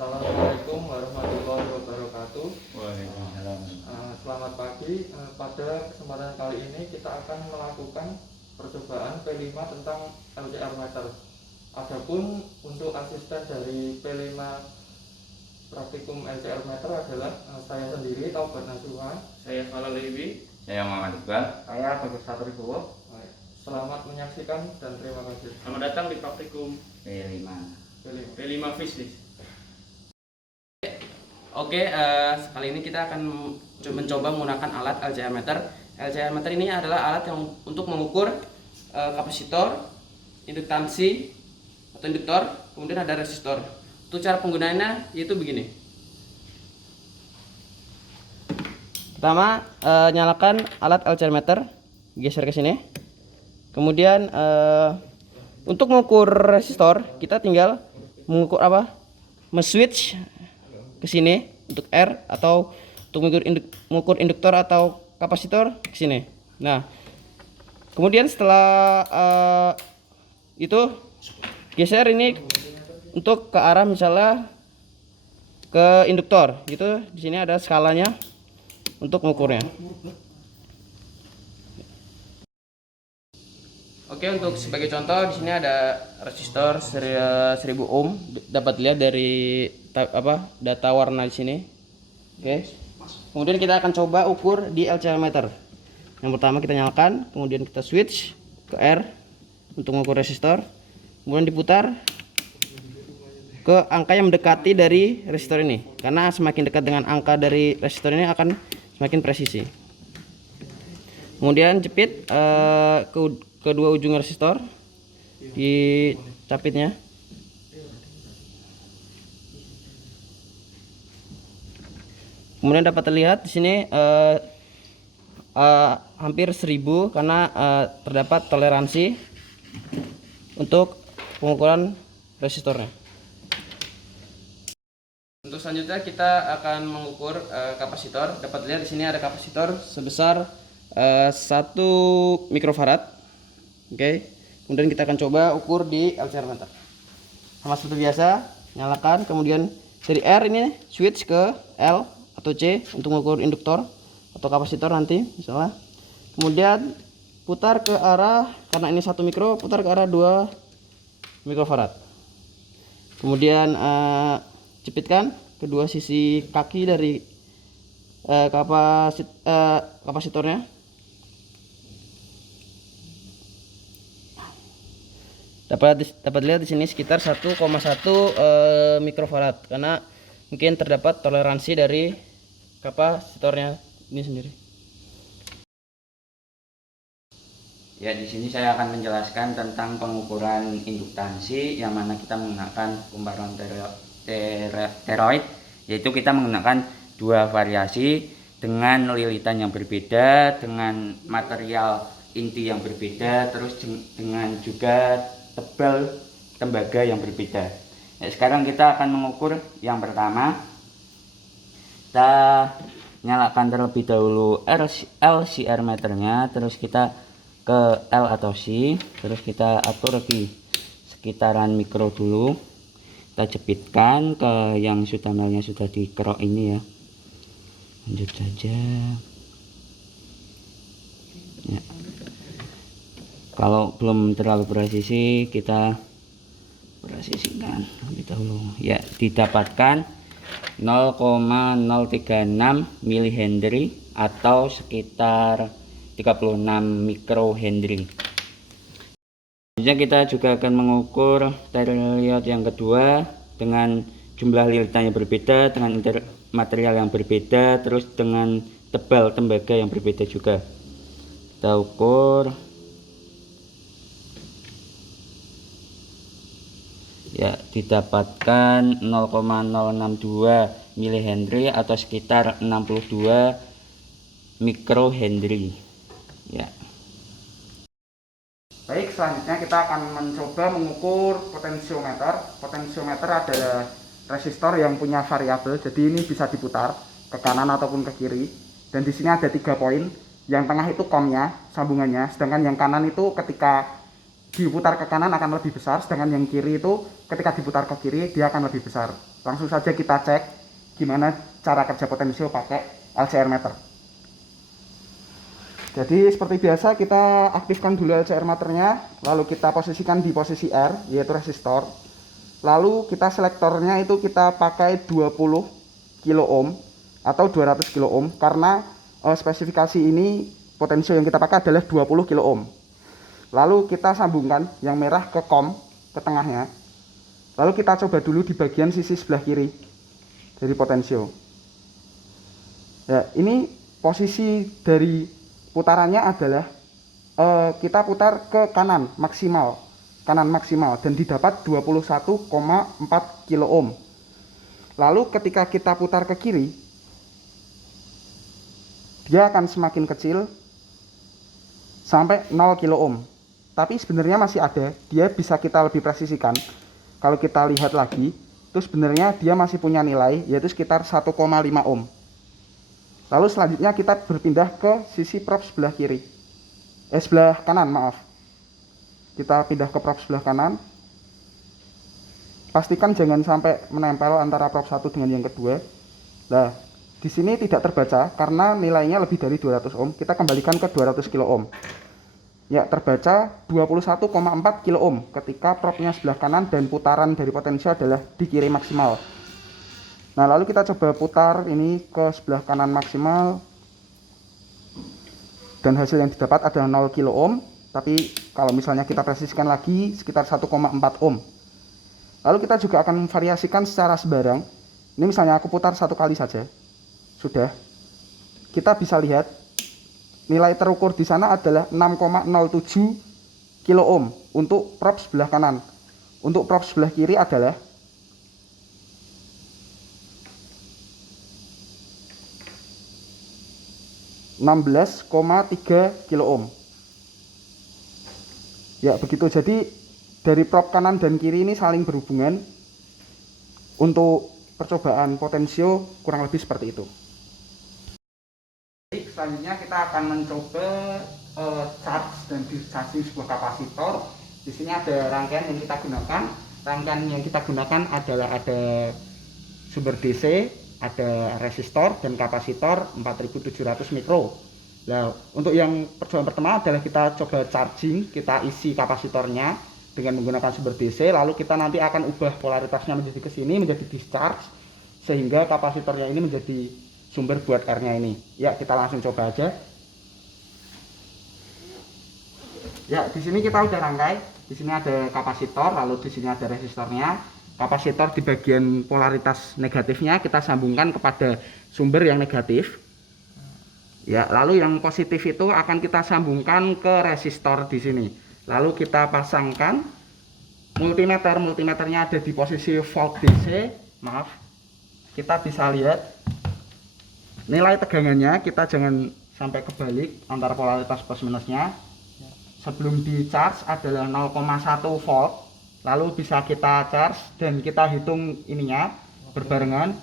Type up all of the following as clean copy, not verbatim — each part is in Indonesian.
Assalamualaikum warahmatullahi wabarakatuh. Waalaikumsalam. Selamat pagi. Pada kesempatan kali ini kita akan melakukan percobaan P5 tentang LCR meter. Adapun untuk asisten dari P5 praktikum LCR meter adalah saya sendiri, Taubat Nasuha. Saya Fala Lewi. Saya Muhammad Iqbal. Saya Bagus Satribowo. Selamat menyaksikan dan terima kasih. Selamat datang di praktikum P5. P5 Fisnis. Oke, kali ini kita akan mencoba menggunakan alat LCR meter. LCR meter ini adalah alat yang untuk mengukur kapasitor, induktansi atau induktor, kemudian ada resistor. Untuk cara penggunaannya yaitu begini. Pertama, nyalakan alat LCR meter, geser ke sini. Kemudian untuk mengukur resistor, kita tinggal mengukur switch ke sini untuk R, atau untuk mengukur induktor atau kapasitor ke sini. Nah, kemudian setelah itu geser ini untuk ke arah misalnya ke induktor. Itu di sini ada skalanya untuk mengukurnya. Oke, untuk sebagai contoh di sini ada resistor 1000 ohm, dapat lihat dari data warna di sini. Oke. Kemudian kita akan coba ukur di LCR meter. Yang pertama kita nyalakan, kemudian kita switch ke R untuk mengukur resistor. Kemudian diputar ke angka yang mendekati dari resistor ini. Karena semakin dekat dengan angka dari resistor ini akan semakin presisi. Kemudian jepit kedua ujung resistor di capitnya. Kemudian dapat terlihat di sini hampir 1000 karena terdapat toleransi untuk pengukuran resistornya. Untuk selanjutnya kita akan mengukur kapasitor. Dapat lihat di sini ada kapasitor sebesar 1 mikrofarad. Oke, kemudian kita akan coba ukur di LCR meter. Sama seperti biasa, nyalakan, kemudian dari R ini switch ke L atau C untuk mengukur induktor atau kapasitor nanti misalnya. Kemudian putar ke arah, karena ini 1 mikro, putar ke arah 2 mikrofarad. Kemudian jepitkan kedua sisi kaki dari kapasitornya. Dapat lihat di sini sekitar 1,1 mikrofarad karena mungkin terdapat toleransi dari kapasitornya ini sendiri. Ya, di sini saya akan menjelaskan tentang pengukuran induktansi yang mana kita menggunakan kumparan toroid, yaitu kita menggunakan dua variasi dengan lilitan yang berbeda, dengan material inti yang berbeda, terus dengan juga tebal tembaga yang berbeda. Nah, sekarang kita akan mengukur yang pertama. Kita nyalakan terlebih dahulu LCR meternya, terus kita ke L atau C, terus kita atur lagi sekitaran mikro dulu. Kita jepitkan ke yang namanya sudah dikerok ini ya. Lanjut saja ya. Kalau belum terlalu presisi, kita presisikan lebih dahulu. Ya, didapatkan 0,036 milihenry atau sekitar 36 mikrohenry. Selanjutnya kita juga akan mengukur toroid yang kedua dengan jumlah lilitan yang berbeda, dengan material yang berbeda, terus dengan tebal tembaga yang berbeda juga. Kita ukur. Ya, didapatkan 0,062 milihenry atau sekitar 62 mikrohenry. Ya. Baik, selanjutnya kita akan mencoba mengukur potensiometer. Potensiometer adalah resistor yang punya variabel, jadi ini bisa diputar ke kanan ataupun ke kiri. Dan di sini ada 3 poin. Yang tengah itu komnya, sambungannya, sedangkan yang kanan itu ketika diputar ke kanan akan lebih besar, sedangkan yang kiri itu ketika diputar ke kiri dia akan lebih besar. Langsung saja kita cek gimana cara kerja potensio pakai LCR meter. Jadi seperti biasa kita aktifkan dulu LCR meternya, lalu kita posisikan di posisi R yaitu resistor. Lalu kita selektornya itu kita pakai 20 kilo ohm atau 200 kilo ohm karena spesifikasi ini potensio yang kita pakai adalah 20 kilo ohm. Lalu kita sambungkan yang merah ke COM ke tengahnya. Lalu kita coba dulu di bagian sisi sebelah kiri dari potensio. Ya, ini posisi dari putarannya adalah kita putar ke kanan maksimal dan didapat 21,4 kilo ohm. Lalu ketika kita putar ke kiri dia akan semakin kecil sampai 0 kilo ohm. Tapi sebenarnya masih ada, dia bisa kita lebih presisikan. Kalau kita lihat lagi, itu sebenarnya dia masih punya nilai yaitu sekitar 1,5 ohm. Lalu selanjutnya kita berpindah ke sisi prob sebelah kiri. Sebelah kanan, maaf. Kita pindah ke prob sebelah kanan. Pastikan jangan sampai menempel antara prob satu dengan yang kedua. Nah, di sini tidak terbaca karena nilainya lebih dari 200 ohm. Kita kembalikan ke 200 kilo ohm. Ya, terbaca 21,4 kilo ohm ketika probnya sebelah kanan dan putaran dari potensio adalah di kiri maksimal. Nah, lalu kita coba putar ini ke sebelah kanan maksimal. Dan hasil yang didapat adalah 0 kilo ohm. Tapi kalau misalnya kita presisikan lagi sekitar 1,4 ohm. Lalu kita juga akan memvariasikan secara sembarang. Ini misalnya aku putar satu kali saja. Sudah. Kita bisa lihat nilai terukur di sana adalah 6,07 kilo ohm untuk prob sebelah kanan. Untuk prob sebelah kiri adalah 16,3 kilo ohm. Ya, begitu. Jadi dari prob kanan dan kiri ini saling berhubungan. Untuk percobaan potensio kurang lebih seperti itu. Selanjutnya kita akan mencoba charge dan discharging sebuah kapasitor. Di sini ada rangkaian yang kita gunakan. Rangkaian yang kita gunakan adalah ada sumber DC, ada resistor dan kapasitor 4700 mikro. Nah, untuk yang percobaan pertama adalah kita coba charging, kita isi kapasitornya dengan menggunakan sumber DC, lalu kita nanti akan ubah polaritasnya menjadi ke sini, menjadi discharge, sehingga kapasitornya ini menjadi sumber buat R-nya ini. Ya, kita langsung coba aja. Ya, di sini kita udah rangkai. Di sini ada kapasitor, lalu di sini ada resistornya. Kapasitor di bagian polaritas negatifnya kita sambungkan kepada sumber yang negatif. Ya, lalu yang positif itu akan kita sambungkan ke resistor di sini. Lalu kita pasangkan multimeter. Multimeternya ada di posisi volt DC. Maaf. Kita bisa lihat nilai tegangannya, kita jangan sampai kebalik antara polaritas plus minusnya. Sebelum di charge adalah 0,1 volt. Lalu bisa kita charge dan kita hitung ininya berbarengan.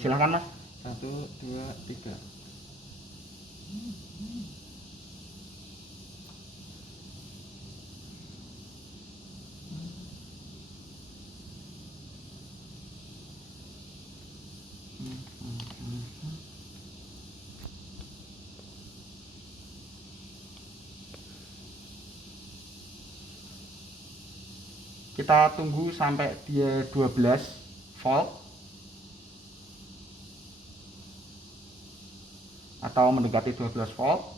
Silahkan, Mas. 1, 2, 3. Kita tunggu sampai dia 12 volt atau mendekati 12 volt.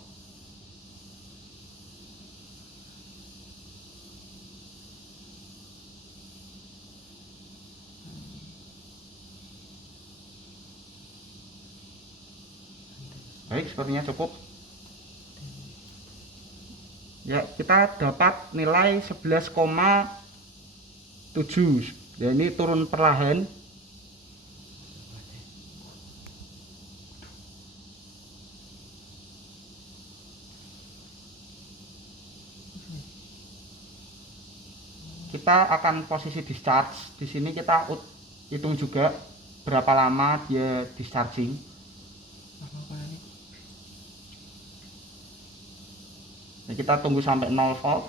Baik, sepertinya cukup. Ya, kita dapat nilai 11,7. Ya, ini turun perlahan. Kita akan posisi discharge. Di sini kita hitung juga berapa lama dia discharging. Ya, kita tunggu sampai 0 volt.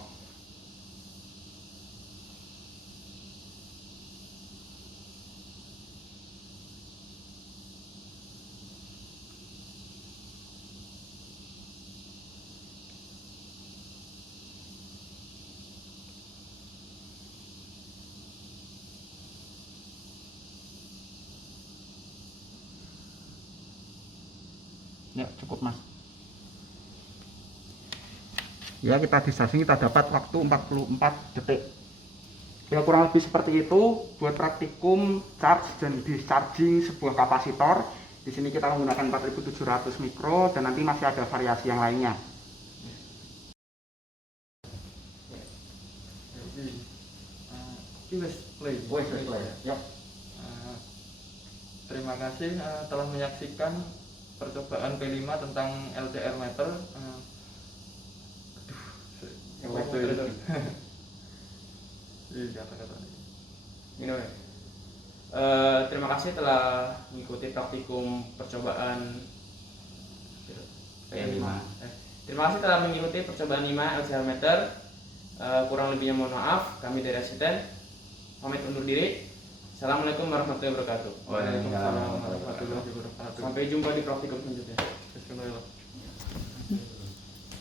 Ya, cukup Mas. Ya, kita di stasiun kita dapat waktu 44 detik. Ya, kurang lebih seperti itu buat praktikum charge dan discharging sebuah kapasitor. Di sini kita menggunakan 4700 mikro dan nanti masih ada variasi yang lainnya. Play. Ya. Terima kasih telah menyaksikan percobaan P5 tentang LCR meter. Minum ya. Terima kasih telah mengikuti praktikum percobaan P5. Terima kasih telah mengikuti percobaan 5 LCR meter. Kurang lebihnya mohon maaf. Kami dari asisten pamit undur diri. Assalamualaikum warahmatullahi wabarakatuh. Waalaikumsalam warahmatullahi wabarakatuh. Sampai jumpa di praktikum selanjutnya. Bismillah.